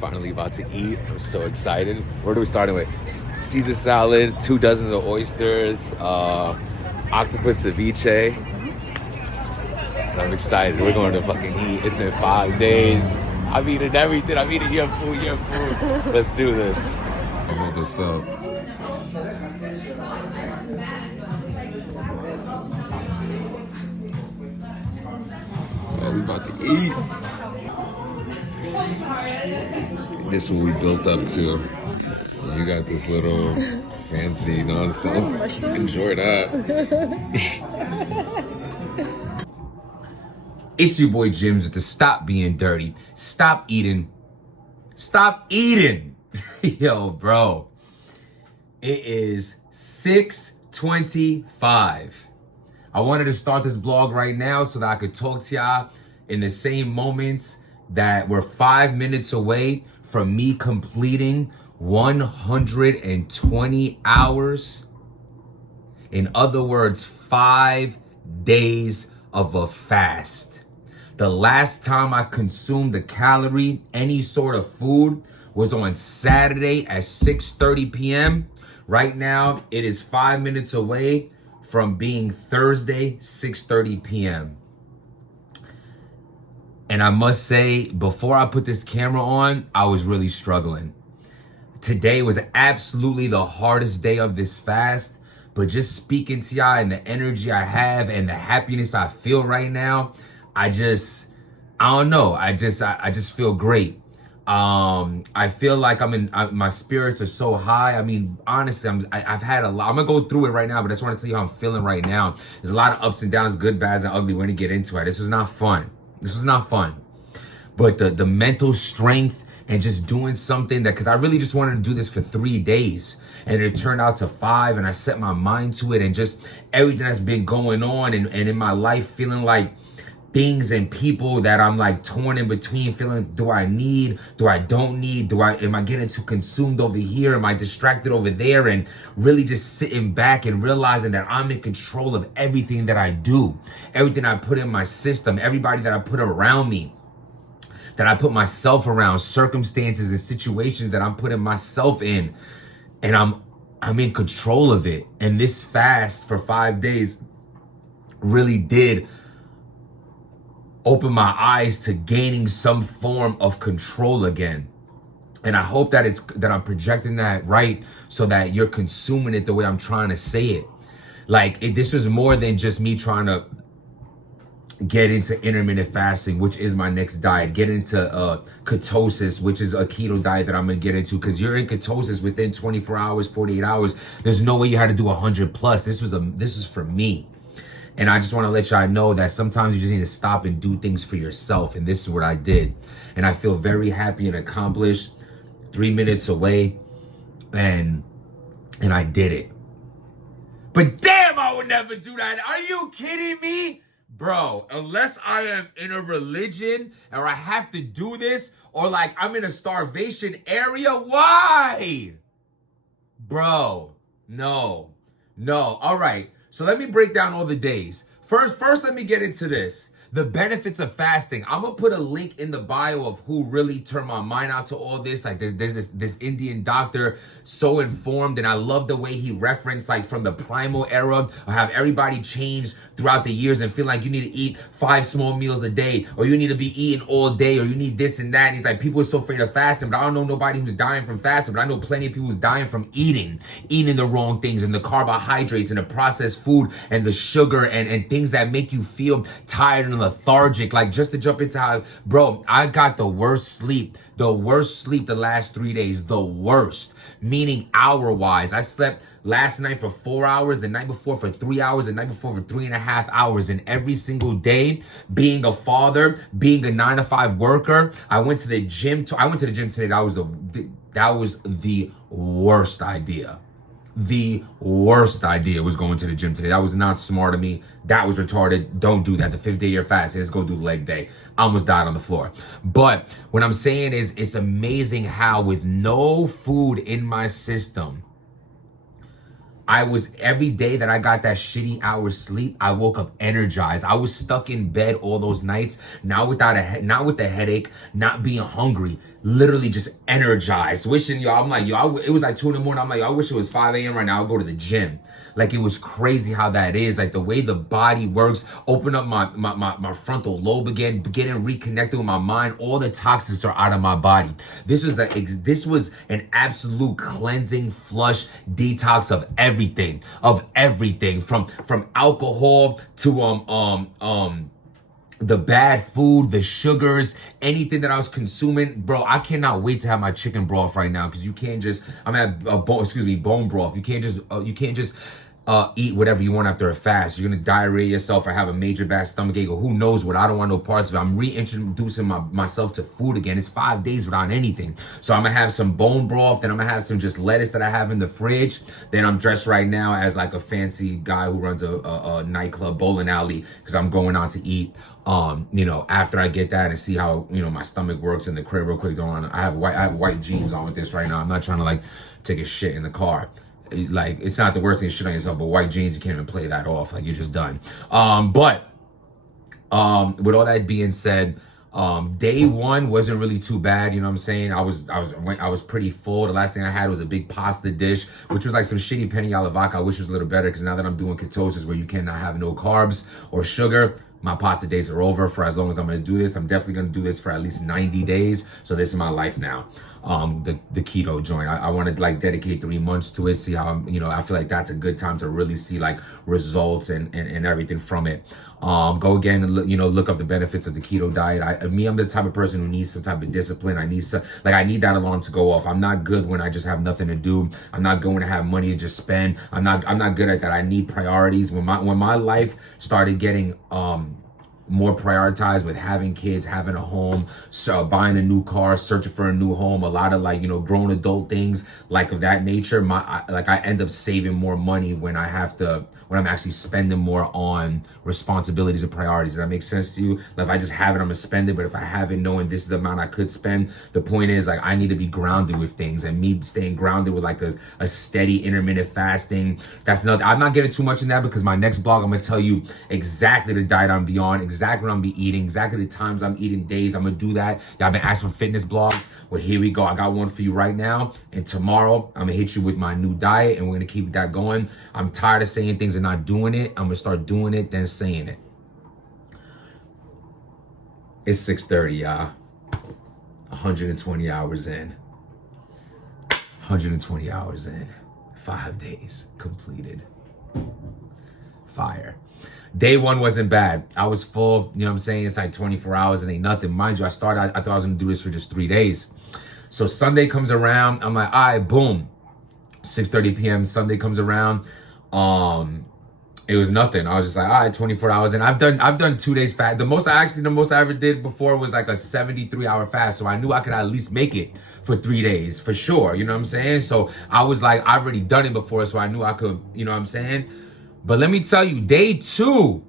finally about to eat. I'm so excited. Where are we starting with? Caesar salad, 2 dozen of oysters, octopus ceviche. I'm excited. We're going to fucking eat. It's been 5 days. I'm eating everything. I'm eating your food, your food. Let's do this. I hold this up. Oh, we about to eat. This is what we built up to. You got this little fancy nonsense. Enjoy that. It's your boy Jims with the Stop Being Dirty. Stop eating. Stop eating. Yo, bro. It is 6:25. I wanted to start this vlog right now so that I could talk to y'all in the same moments that we're 5 minutes away from me completing 120 hours. In other words, 5 days of a fast. The last time I consumed a calorie, any sort of food, was on Saturday at 6:30 p.m. Right now, it is 5 minutes away from being Thursday, 6:30 p.m. And I must say, before I put this camera on, I was really struggling. Today was absolutely the hardest day of this fast, but just speaking to y'all and the energy I have and the happiness I feel right now, I don't know. I just feel great. I feel like my spirits are so high. I mean, honestly, I've had a lot. I'm gonna go through it right now, but I just want to tell you how I'm feeling right now. There's a lot of ups and downs, good, bad, and ugly. We're gonna get into it. This was not fun. But the mental strength and just doing something because I really just wanted to do this for 3 days. And it turned out to 5, and I set my mind to it, and just everything that's been going on and in my life, feeling like things and people that I'm like torn in between, feeling, do I need, do I don't need, am I getting too consumed over here, am I distracted over there, and really just sitting back and realizing that I'm in control of everything that I do, everything I put in my system, everybody that I put around me, that I put myself around, circumstances and situations that I'm putting myself in, and I'm in control of it. And this fast for 5 days really did open my eyes to gaining some form of control again. And I hope that I'm projecting that right so that you're consuming it the way I'm trying to say it. This was more than just me trying to get into intermittent fasting, which is my next diet, get into ketosis, which is a keto diet that I'm gonna get into, because you're in ketosis within 24 hours, 48 hours. There's no way you had to do 100 plus. This was for me. And I just want to let y'all know that sometimes you just need to stop and do things for yourself. And this is what I did. And I feel very happy and accomplished. 3 minutes away. And I did it. But damn, I would never do that. Are you kidding me? Bro, unless I am in a religion or I have to do this, or like I'm in a starvation area, why? Bro, no. All right. So let me break down all the days. First, let me get into this. The benefits of fasting. I'm gonna put a link in the bio of who really turned my mind out to all this. Like there's this Indian doctor, so informed, and I love the way he referenced like from the primal era, or have everybody change throughout the years and feel like you need to eat 5 small meals a day, or you need to be eating all day, or you need this and that. And he's like, people are so afraid of fasting, but I don't know nobody who's dying from fasting, but I know plenty of people who's dying from eating the wrong things, and the carbohydrates and the processed food and the sugar and things that make you feel tired and lethargic. Like, just to jump into how, bro, I got the worst sleep the last 3 days, the worst, meaning hour wise. I slept last night for 4 hours, the night before for 3 hours, the night before for 3.5 hours. And every single day, being a father, being a 9-to-5 worker, I went to the gym today. That was the worst idea. The worst idea was going to the gym today. That was not smart of me. That was retarded. Don't do that. The 5th day of your fast is go do leg day. I almost died on the floor. But what I'm saying is, it's amazing how with no food in my system, I was, every day that I got that shitty hour sleep, I woke up energized. I was stuck in bed all those nights, not without not with the headache, not being hungry, literally just energized. Wishing, yo, I'm like, yo, it was like 2 in the morning. I'm like, yo, I wish it was 5 a.m. right now. I'll go to the gym. Like, it was crazy how that is. Like, the way the body works, open up my frontal lobe again, getting reconnected with my mind. All the toxins are out of my body. This was an absolute cleansing, flush, detox of everything, from alcohol to the bad food, the sugars, anything that I was consuming. Bro, I cannot wait to have my chicken broth right now, because you can't just, bone broth. You can't just eat whatever you want after a fast. You're gonna diarrhea yourself or have a major bad stomach ache, or who knows what. I don't want no parts of it. I'm reintroducing myself to food again. It's 5 days without anything. So I'm gonna have some bone broth, then I'm gonna have some just lettuce that I have in the fridge. Then I'm dressed right now as like a fancy guy who runs a nightclub, bowling alley, because I'm going out to eat. After I get that and see how, my stomach works in the crib real quick. I have white jeans on with this right now. I'm not trying to like take a shit in the car. Like, it's not the worst thing to shit on yourself, but white jeans, you can't even play that off. Like, you're just done. But with all that being said, day one wasn't really too bad. You know what I'm saying? I was pretty full. The last thing I had was a big pasta dish, which was like some shitty penne alla vodka. I wish it was a little better, because now that I'm doing ketosis, where you cannot have no carbs or sugar, my pasta days are over for as long as I'm going to do this. I'm definitely going to do this for at least 90 days. So this is my life now. The keto joint. I want to like dedicate 3 months to it. See how I feel like that's a good time to really see like results and everything from it. Go again and look up the benefits of the keto diet. I'm the type of person who needs some type of discipline. I need that alarm to go off. I'm not good when I just have nothing to do. I'm not going to have money to just spend. I'm not good at that. I need priorities. When my life started getting more prioritized with having kids, having a home, so buying a new car, searching for a new home, a lot of grown adult things like of that nature. I end up saving more money when I'm actually spending more on responsibilities and priorities. Does that make sense to you? Like, if I just have it, I'm gonna spend it. But if I have it knowing this is the amount I could spend, the point is, like, I need to be grounded with things, and me staying grounded with like a steady intermittent fasting. That's another. I'm not getting too much in that, because my next blog, I'm gonna tell you exactly the diet I'm on, exactly what I'm be eating, exactly the times I'm eating, days. I'm gonna do that. Y'all been asking for fitness blogs. Well, here we go. I got one for you right now. And tomorrow, I'm gonna hit you with my new diet, and we're gonna keep that going. I'm tired of saying things and not doing it. I'm gonna start doing it, then saying it. It's 6:30, y'all. 120 hours in. 120 hours in. 5 days completed. Fire. Day one wasn't bad. I was full, you know what I'm saying? It's like 24 hours and ain't nothing. Mind you, I thought I was gonna do this for just 3 days. So Sunday comes around, I'm like, all right, boom. 6:30 p.m. Sunday comes around. It was nothing. I was just like, all right, 24 hours. And I've done 2 days fast. The most I ever did before was like a 73-hour fast. So I knew I could at least make it for 3 days for sure. You know what I'm saying? So I was like, I've already done it before, so I knew I could, you know what I'm saying? But let me tell you, day two,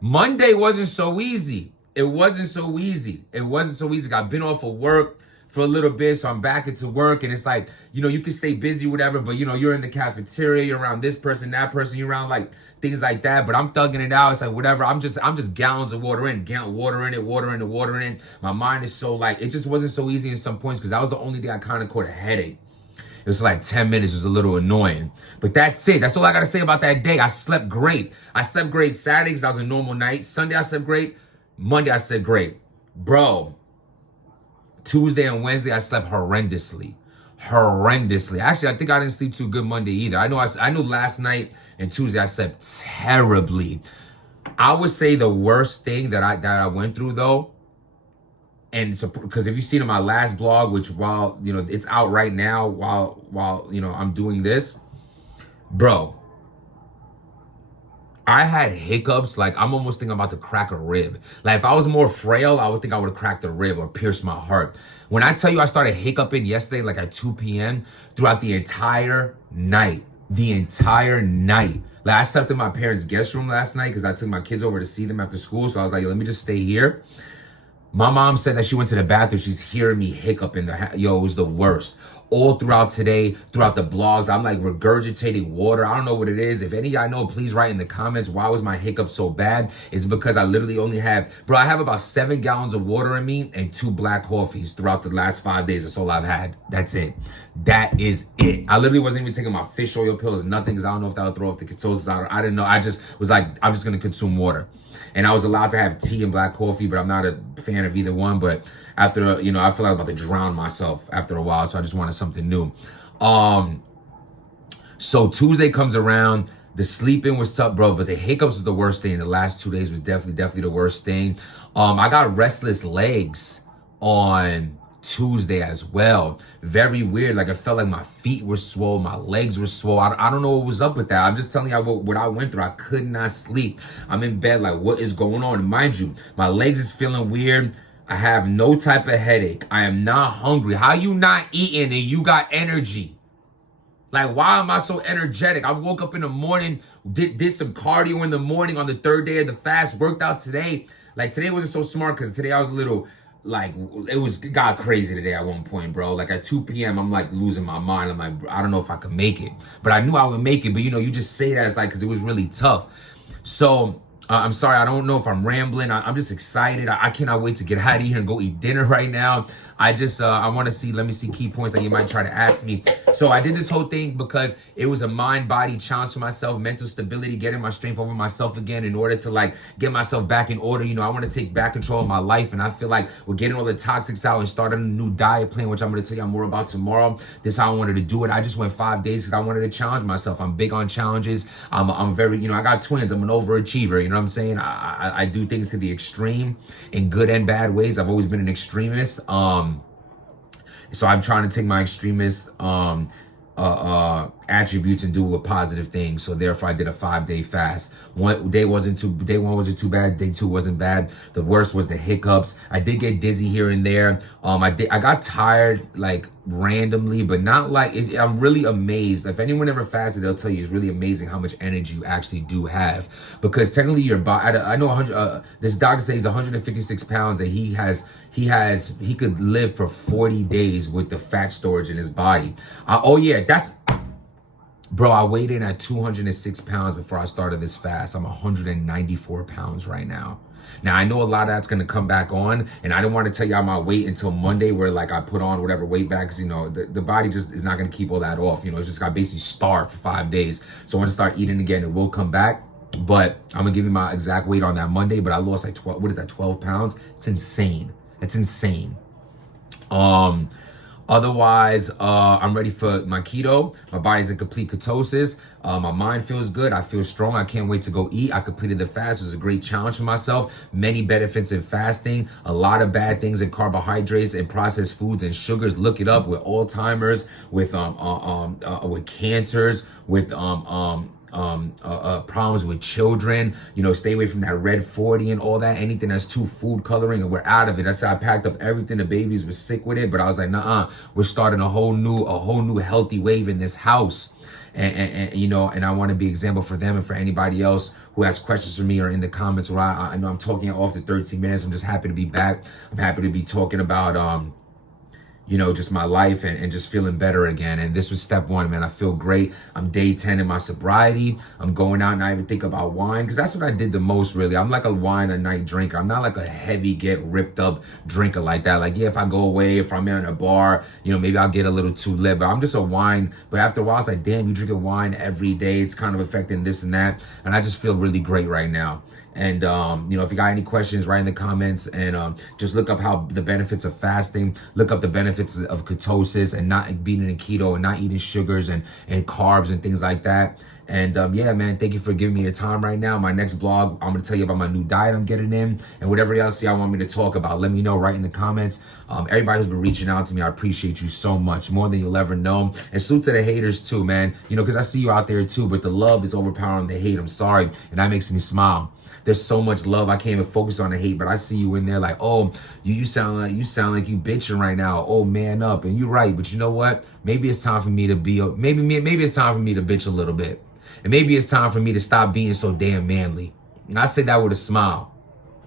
Monday wasn't so easy. It wasn't so easy. I've been off of work for a little bit, so I'm back into work, and it's like, you can stay busy, whatever, but you're in the cafeteria, you're around this person, that person, you're around like things like that, but I'm thugging it out. It's like, whatever, I'm just gallons of water in, water in it. My mind is so like, it just wasn't so easy in some points, because that was the only day I kind of caught a headache. It was like 10 minutes. It was a little annoying. But that's it. That's all I got to say about that day. I slept great. I slept great Saturday, because that was a normal night. Sunday, I slept great. Monday, I slept great. Bro, Tuesday and Wednesday, I slept horrendously. Actually, I think I didn't sleep too good Monday either. I knew last night and Tuesday I slept terribly. I would say the worst thing that I went through, though, and so, because if you've seen in my last blog, which while it's out right now, while I'm doing this, bro, I had hiccups. Like, I'm almost thinking I'm about to crack a rib. Like, if I was more frail, I would think I would have cracked a rib or pierced my heart. When I tell you I started hiccuping yesterday, like at 2 p.m. throughout the entire night. Like, I slept in my parents' guest room last night because I took my kids over to see them after school. So I was like, let me just stay here. My mom said that she went to the bathroom. She's hearing me hiccup in the yo. It was the worst. All throughout today, throughout the blogs, I'm like regurgitating water. I don't know what it is. If any of y'all know, please write in the comments. Why was my hiccup so bad? It's because I literally only have, bro, I have about 7 gallons of water in me and 2 black coffees throughout the last 5 days. That's all I've had. That's it. That is it. I literally wasn't even taking my fish oil pills, nothing, because I don't know if that would throw off the ketosis out. I didn't know. I just was like, I'm just going to consume water. And I was allowed to have tea and black coffee, but I'm not a fan of either one. But after, you know, I feel like I'm about to drown myself after a while. So I just wanted something new. So Tuesday comes around. The sleeping was tough, bro, but the hiccups was the worst thing. The last 2 days was definitely the worst thing. I got restless legs on Tuesday as well. Very weird. Like I felt like my feet were swollen, my legs were swollen. I don't know what was up with that. I'm just telling you what I went through. I could not sleep. I'm in bed like, what is going on? And mind you, my legs is feeling weird. I have no type of headache. I am not hungry. How you not eating and you got energy? Like, why am I so energetic? I woke up in the morning, did some cardio in the morning on the 3rd day of the fast, worked out today. Like, today wasn't so smart because today I was a little, like, it got crazy today at one point, bro. Like, at 2 p.m., I'm, like, losing my mind. I'm like, I don't know if I could make it. But I knew I would make it. But, you know, you just say that, it's like, because it was really tough. So, I'm sorry, I don't know if I'm rambling. I'm just excited. I cannot wait to get out of here and go eat dinner right now. I just, I want to see, let me see key points that you might try to ask me. So I did this whole thing because it was a mind-body challenge for myself, mental stability, getting my strength over myself again in order to like get myself back in order. You know, I want to take back control of my life. And I feel like we're getting all the toxics out and starting a new diet plan, which I'm going to tell you more about tomorrow. This is how I wanted to do it. I just went 5 days because I wanted to challenge myself. I'm big on challenges. I'm very, you know, I got twins. I'm an overachiever. You know what I'm saying? I do things to the extreme in good and bad ways. I've always been an extremist. So I'm trying to take my extremist attributes and do it with positive things. So therefore I did a 5-day fast. Day one wasn't too bad. Day 2 wasn't bad. The worst was the hiccups. I did get dizzy here and there. I got tired like randomly, but not like I'm really amazed. If anyone ever fasted, they'll tell you it's really amazing how much energy you actually do have, because technically your body, I know 100 this doctor says he's 156 pounds and he could live for 40 days with the fat storage in his body. Oh yeah, bro, I weighed in at 206 pounds before I started this fast. I'm 194 pounds right now. Now, I know a lot of that's going to come back on, and I don't want to tell y'all my weight until Monday where, like, I put on whatever weight back, because, you know, the body just is not going to keep all that off. You know, it's just got to basically starve for 5 days. So once I start eating again, it will come back. But I'm going to give you my exact weight on that Monday, but I lost, like, 12 pounds? It's insane. It's insane. Otherwise, I'm ready for my keto. My body's in complete ketosis. My mind feels good. I feel strong. I can't wait to go eat. I completed the fast. It was a great challenge for myself. Many benefits in fasting. A lot of bad things in carbohydrates and processed foods and sugars. Look it up with Alzheimer's, with cancers, with problems with children. You know, stay away from that red 40 and all that. Anything that's too food coloring, and we're out of it. That's how I packed up everything. The babies were sick with it, but I was like, nah, we're starting a whole new healthy wave in this house. And you know, and I want to be example for them and for anybody else who has questions for me or in the comments. Where I know I'm talking off the 13 minutes. I'm just happy to be back. I'm happy to be talking about you know, just my life and just feeling better again. And this was step 1, man. I feel great. I'm day 10 in my sobriety. I'm going out and I even think about wine, because that's what I did the most, really. I'm like a wine a night drinker. I'm not like a heavy, get ripped up drinker like that. Like, yeah, if I go away, if I'm in a bar, you know, maybe I'll get a little too lit, but I'm just a wine. But after a while, it's like, damn, you drinking wine every day. It's kind of affecting this and that. And I just feel really great right now. And, you know, if you got any questions, write in the comments, and just look up how the benefits of fasting, look up the benefits of ketosis and not being in keto and not eating sugars and carbs and things like that. And yeah, man, thank you for giving me your time right now. My next blog, I'm going to tell you about my new diet I'm getting in, and whatever else y'all want me to talk about, let me know right in the comments. Everybody who's been reaching out to me, I appreciate you so much, more than you'll ever know. And salute to the haters too, man. You know, because I see you out there too, but the love is overpowering the hate. I'm sorry, and that makes me smile. There's so much love. I can't even focus on the hate, but I see you in there like, oh, you sound like you bitching right now. Oh, man up. And you're right. But you know what? Maybe it's time for me to maybe it's time for me to bitch a little bit. And maybe it's time for me to stop being so damn manly. And I say that with a smile.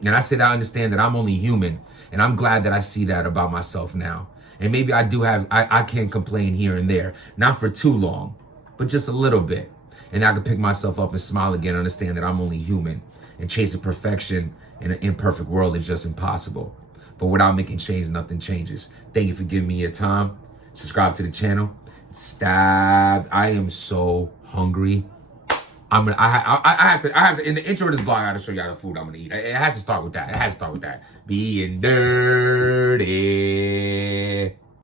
And I said, I understand that I'm only human. And I'm glad that I see that about myself now. And maybe I do have, I can complain here and there, not for too long, but just a little bit. And I can pick myself up and smile again, understand that I'm only human. And chasing perfection in an imperfect world is just impossible. But without making change, nothing changes. Thank you for giving me your time. Subscribe to the channel. Stab. I am so hungry. I have to, in the intro of this vlog, I got to show y'all the food I'm going to eat. It has to start with that. Being dirty.